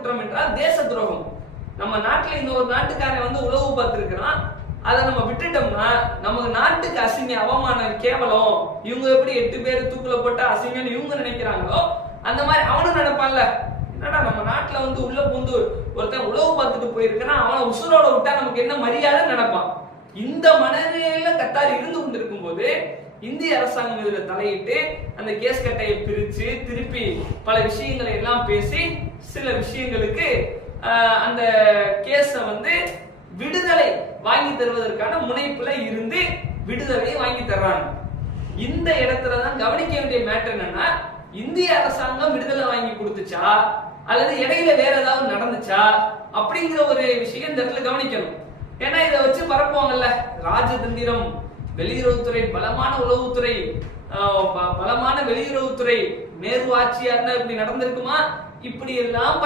குற்றம் என்றால் தேச துரோகம். நம்ம நாட்டுல இன்னொரு நாட்டுக்காரன் வந்து உளவு பார்த்திருக்கிறான், அதை நம்ம விட்டுட்டோம்னா நமக்கு நாட்டுக்கு அசிங்க, அவமானம், கேவலம். இவங்க எப்படி 8 பேர் தூக்குல போட்டு அசிங்கன்னு இவங்க நினைக்கிறாங்களோ அந்த மாதிரி அவனும் நினைப்பான்ல. என்னடா நம்ம நாட்டுல வந்து உள்ள பூந்து ஒருத்தன் உளவு பார்த்துட்டு போயிருக்கான், அவனை உசுரோட விட்டா நமக்கு என்ன மரியாதை நினைப்பான். இந்த மனநிலையில கத்தார் இருந்து கொண்டிருக்கும் போது இந்திய அரசாங்கம் இதுல தலையிட்டு அந்த கேஸ் கட்டையை பிரிச்சு திருப்பி பல விஷயங்களை எல்லாம் பேசி சில விஷயங்களுக்கு அந்த கேஸ வந்து விடுதலை வாங்கி தருவதற்கான முனைப்புல இருந்து விடுதலையை வாங்கி தர்றாங்க. இந்த இடத்துலதான் கவனிக்க வேண்டிய மேட்டர் என்னன்னா, இந்திய அரசாங்கம் விடுதலை வாங்கி கொடுத்துச்சா அல்லது இடையில வேற ஏதாவது நடந்துச்சா அப்படிங்கிற ஒரு விஷயம் இந்த இடத்துல கவனிக்கணும். ஏன்னா இதை வச்சு பரப்புவாங்கல்ல, ராஜதந்திரம், வெளியுறவுத்துறை, பலமான உளவுத்துறை, பலமான வெளியுறவுத்துறை, நேரு ஆட்சியா இருந்தா இப்படி நடந்திருக்குமா, இப்படி எல்லாம்